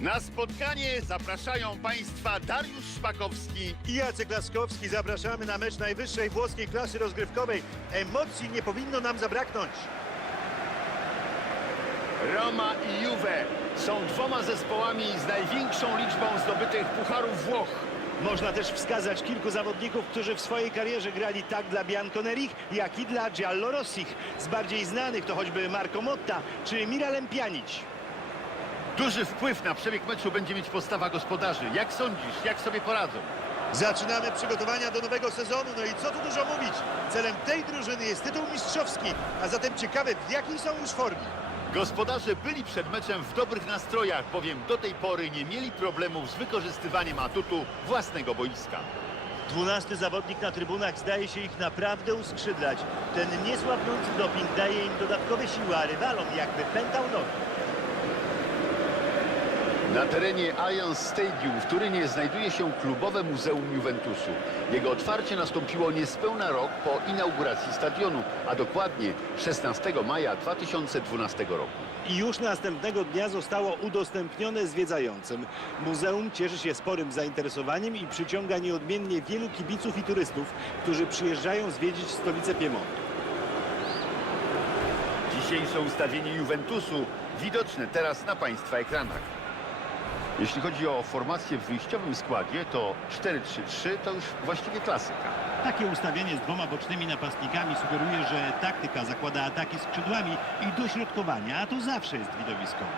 Na spotkanie zapraszają Państwa Dariusz Szpakowski I Jacek Laskowski zapraszamy na mecz najwyższej włoskiej klasy rozgrywkowej. Emocji nie powinno nam zabraknąć. Roma i Juve są dwoma zespołami z największą liczbą zdobytych pucharów Włoch. Można też wskazać kilku zawodników, którzy w swojej karierze grali tak dla Bianconerich, jak i dla Giallorossich. Z bardziej znanych to choćby Marco Motta czy Miralem Pjanic. Duży wpływ na przebieg meczu będzie mieć postawa gospodarzy. Jak sądzisz, jak sobie poradzą? Zaczynamy przygotowania do nowego sezonu, no i co tu dużo mówić. Celem tej drużyny jest tytuł mistrzowski, a zatem ciekawe w jakiej są już formie. Gospodarze byli przed meczem w dobrych nastrojach, bowiem do tej pory nie mieli problemów z wykorzystywaniem atutu własnego boiska. Dwunasty zawodnik na trybunach zdaje się ich naprawdę uskrzydlać. Ten niesłabnący doping daje im dodatkowe siły, a rywalom jakby pętał nogi. Na terenie Allianz Stadium w Turynie znajduje się klubowe Muzeum Juventusu. Jego otwarcie nastąpiło niespełna rok po inauguracji stadionu, a dokładnie 16 maja 2012 roku. I już następnego dnia zostało udostępnione zwiedzającym. Muzeum cieszy się sporym zainteresowaniem i przyciąga nieodmiennie wielu kibiców i turystów, którzy przyjeżdżają zwiedzić stolicę Piemontu. Dzisiejsze ustawienie Juventusu widoczne teraz na Państwa ekranach. Jeśli chodzi o formację w wyjściowym składzie, to 4-3-3 to już właściwie klasyka. Takie ustawienie z dwoma bocznymi napastnikami sugeruje, że taktyka zakłada ataki skrzydłami i dośrodkowania, a to zawsze jest widowiskowe.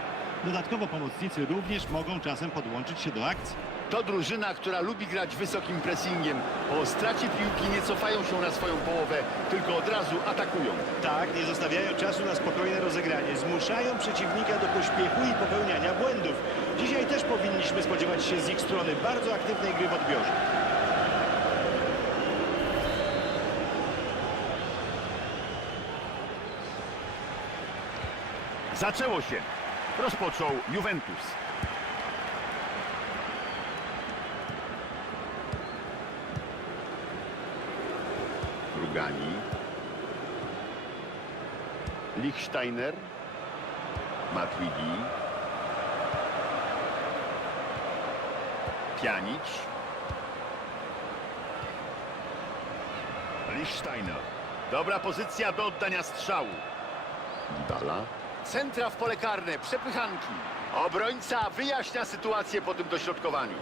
Dodatkowo pomocnicy również mogą czasem podłączyć się do akcji. To drużyna, która lubi grać wysokim pressingiem. Po stracie piłki nie cofają się na swoją połowę, tylko od razu atakują. Tak, nie zostawiają czasu na spokojne rozegranie. Zmuszają przeciwnika do pośpiechu i popełniania błędów. Dzisiaj też powinniśmy spodziewać się z ich strony bardzo aktywnej gry w odbiorze. Zaczęło się. Rozpoczął Juventus. Rugani. Lichsteiner. Matuidi. Pjanic. Lichsteiner. Dobra pozycja do oddania strzału. Dala. Centra w pole karne, przepychanki. Obrońca wyjaśnia sytuację po tym dośrodkowaniu.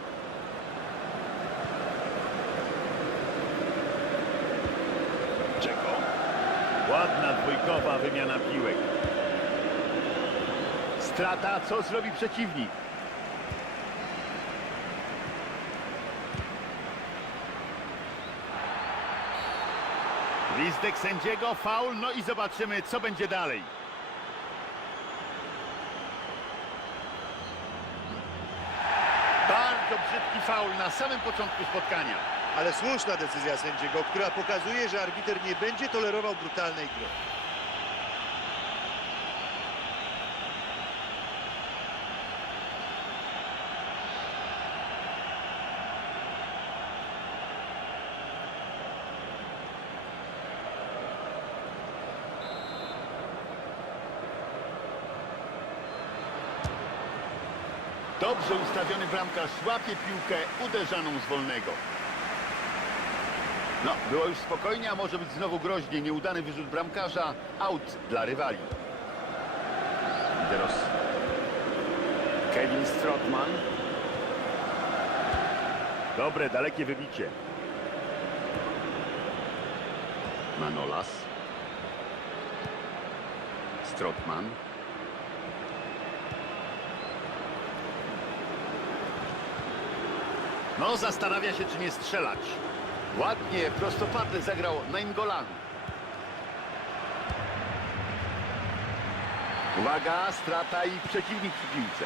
Czeko. Ładna dwójkowa wymiana piłek. Strata, co zrobi przeciwnik? Gwizdek sędziego, faul, no i zobaczymy, co będzie dalej. Bardzo brzydki faul na samym początku spotkania. Ale słuszna decyzja sędziego, która pokazuje, że arbiter nie będzie tolerował brutalnej gry. Dobrze ustawiony bramkarz łapie piłkę uderzaną z wolnego. No, było już spokojnie, a może być znowu groźnie. Nieudany wyrzut bramkarza, out dla rywali. Teraz Kevin Strotman. Dobre, dalekie wybicie. Manolas. Strotman. No, zastanawia się, czy nie strzelać. Ładnie, prostopadle zagrał Nainggolan. Uwaga, strata i przeciwnik przy piłce.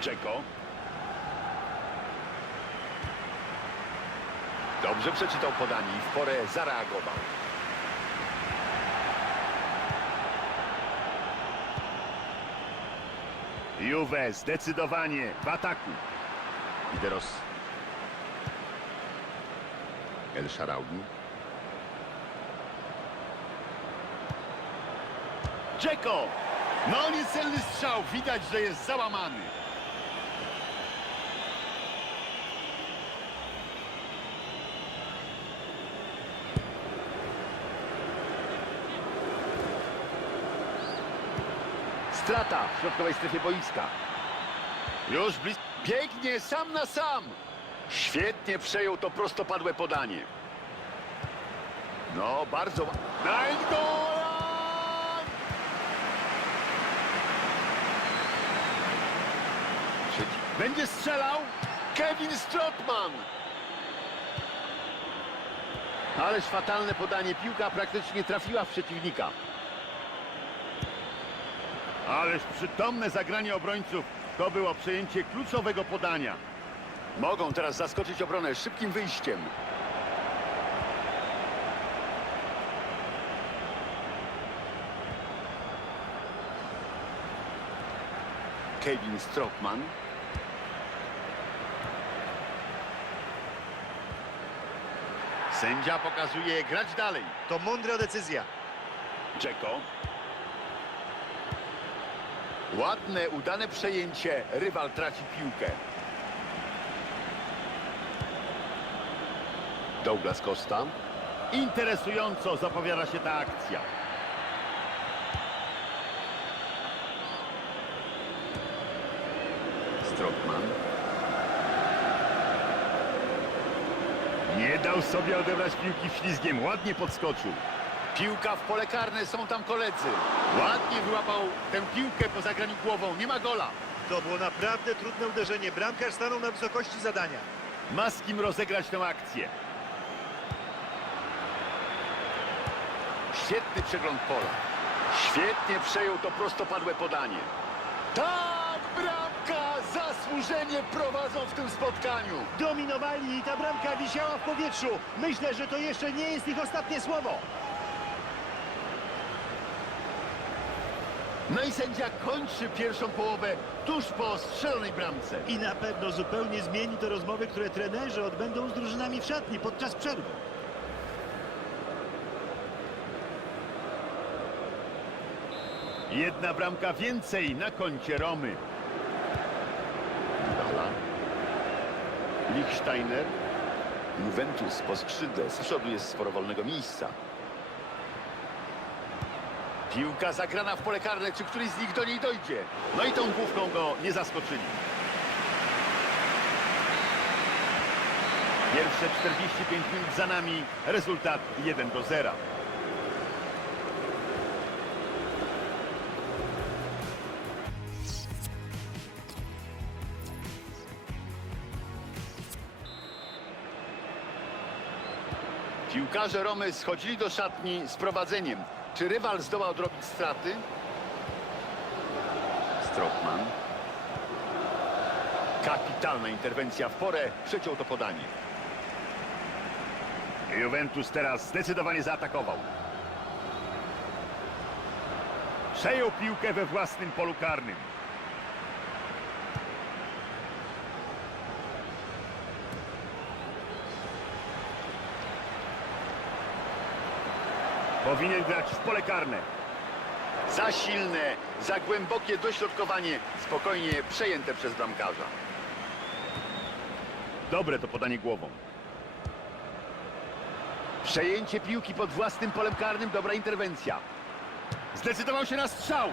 Czeko. Dobrze przeczytał podanie i w porę zareagował. Juve zdecydowanie w ataku. I teraz El Sharawi. Dzeko! No niecelny strzał, widać, że jest załamany. Strata w środkowej strefie boiska. Już blisko. Biegnie sam na sam. Świetnie przejął to prostopadłe podanie. No, bardzo... Trzeci. Będzie strzelał Kevin Strotman. Ależ fatalne podanie. Piłka praktycznie trafiła w przeciwnika. Ależ przytomne zagranie obrońców. To było przejęcie kluczowego podania. Mogą teraz zaskoczyć obronę szybkim wyjściem. Kevin Stropman. Sędzia pokazuje grać dalej. To mądra decyzja. Czeko. Ładne, udane przejęcie. Rywal traci piłkę. Douglas Costa. Interesująco zapowiada się ta akcja. Strockman. Nie dał sobie odebrać piłki ślizgiem. Ładnie podskoczył. Piłka w pole karne, są tam koledzy. Ładnie wyłapał tę piłkę po zagraniu głową. Nie ma gola. To było naprawdę trudne uderzenie. Bramkarz stanął na wysokości zadania. Ma z kim rozegrać tę akcję. Świetny przegląd pola. Świetnie przejął to prostopadłe podanie. Tak, bramka! Zasłużenie prowadzą w tym spotkaniu. Dominowali i ta bramka wisiała w powietrzu. Myślę, że to jeszcze nie jest ich ostatnie słowo. No i sędzia kończy pierwszą połowę tuż po strzelonej bramce. I na pewno zupełnie zmieni to rozmowy, które trenerzy odbędą z drużynami w szatni podczas przerwy. Jedna bramka więcej na koncie Romy. Dala. Lichsteiner. Juventus po skrzydle. Z przodu jest sporo wolnego miejsca. Piłka zagrana w pole karne. Czy któryś z nich do niej dojdzie? No i tą główką go nie zaskoczyli. Pierwsze 45 minut za nami. Rezultat 1 do 0. Piłkarze Romy schodzili do szatni z prowadzeniem. Czy rywal zdoła odrobić straty? Strockman. Kapitalna interwencja w porę. Przeciął to podanie. Juventus teraz zdecydowanie zaatakował. Przejął piłkę we własnym polu karnym. Powinien grać w pole karne. Za silne, za głębokie dośrodkowanie, spokojnie przejęte przez bramkarza. Dobre to podanie głową. Przejęcie piłki pod własnym polem karnym, dobra interwencja. Zdecydował się na strzał.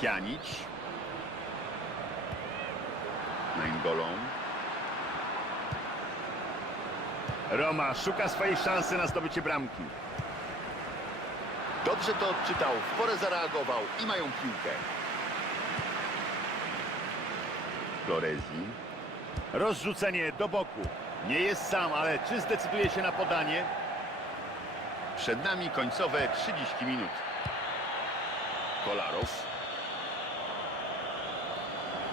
Pianić. Naingolą. Roma szuka swojej szansy na zdobycie bramki. Dobrze to odczytał, w porę zareagował i mają piłkę. Florezi. Rozrzucenie do boku. Nie jest sam, ale czy zdecyduje się na podanie? Przed nami końcowe 30 minut. Kolarow.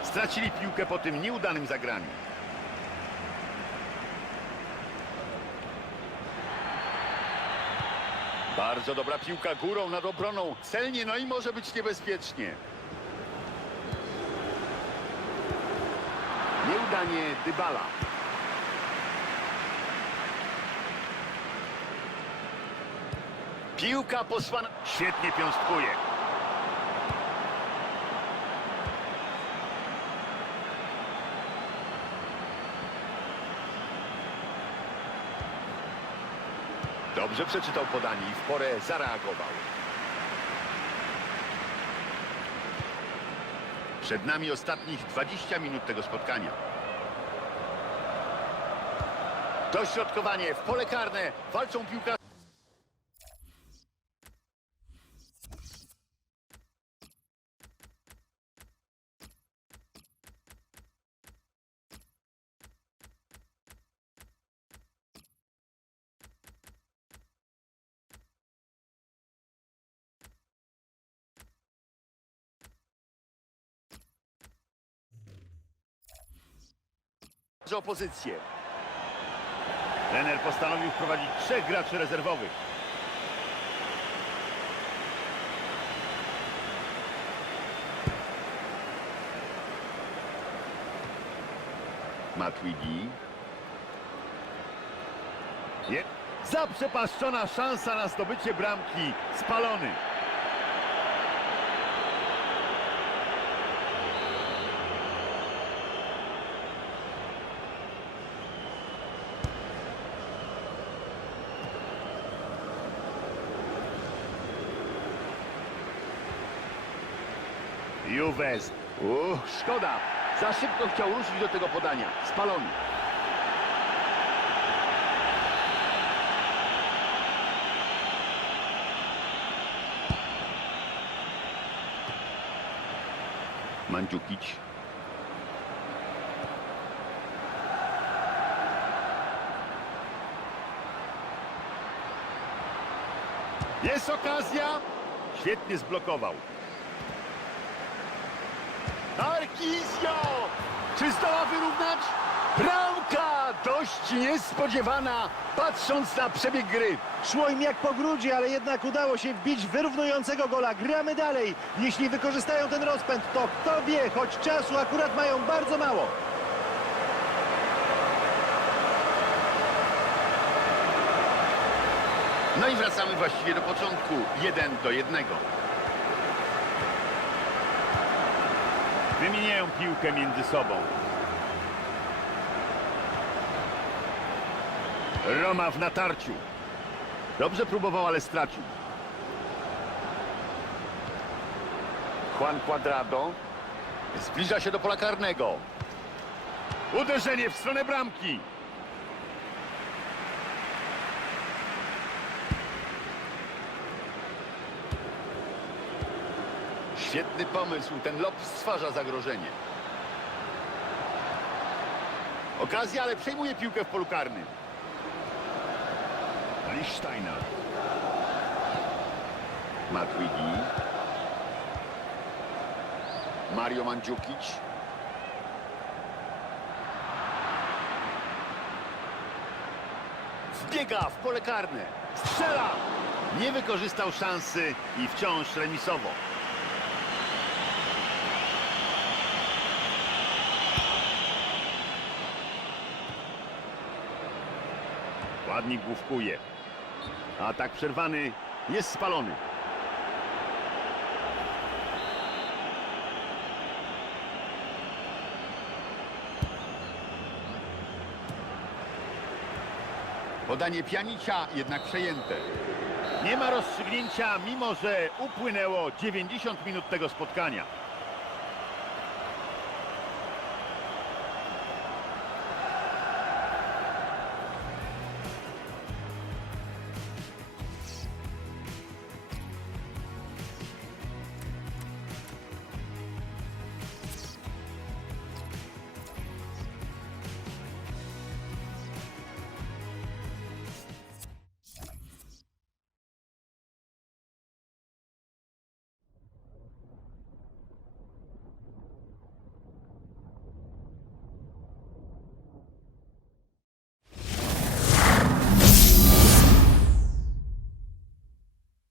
Stracili piłkę po tym nieudanym zagraniu. Bardzo dobra piłka górą nad obroną. Celnie, no i może być niebezpiecznie. Nieudanie Dybala. Piłka posłana. Świetnie piąstkuje. Dobrze przeczytał podanie i w porę zareagował. Przed nami ostatnich 20 minut tego spotkania. Dośrodkowanie w pole karne. Walczą piłka. Opozycję. Trener postanowił wprowadzić trzech graczy rezerwowych. Matuidi. Je... Zaprzepaszczona szansa na zdobycie bramki. Spalony. Uch, szkoda. Za szybko chciał ruszyć do tego podania. Spalony. Mandzukic. Jest okazja. Świetnie zblokował. Marquisio! Czy zdoła wyrównać? Bramka! Dość niespodziewana, patrząc na przebieg gry. Szło im jak po grudzie, ale jednak udało się wbić wyrównującego gola. Gramy dalej. Jeśli wykorzystają ten rozpęd, to kto wie, choć czasu akurat mają bardzo mało. No i wracamy właściwie do początku. Jeden do jednego. Wymieniają piłkę między sobą. Roma w natarciu. Dobrze próbował, ale stracił. Juan Cuadrado zbliża się do pola karnego. Uderzenie w stronę bramki. Świetny pomysł, ten lob stwarza zagrożenie. Okazja, ale przejmuje piłkę w polu karnym. Lichsteiner. Matuidi. Mario Mandzukic. Wbiega w pole karne. Strzela! Nie wykorzystał szansy i wciąż remisowo. Ładnie główkuje. Atak przerwany jest spalony. Podanie Pianicia jednak przejęte. Nie ma rozstrzygnięcia, mimo że upłynęło 90 minut tego spotkania.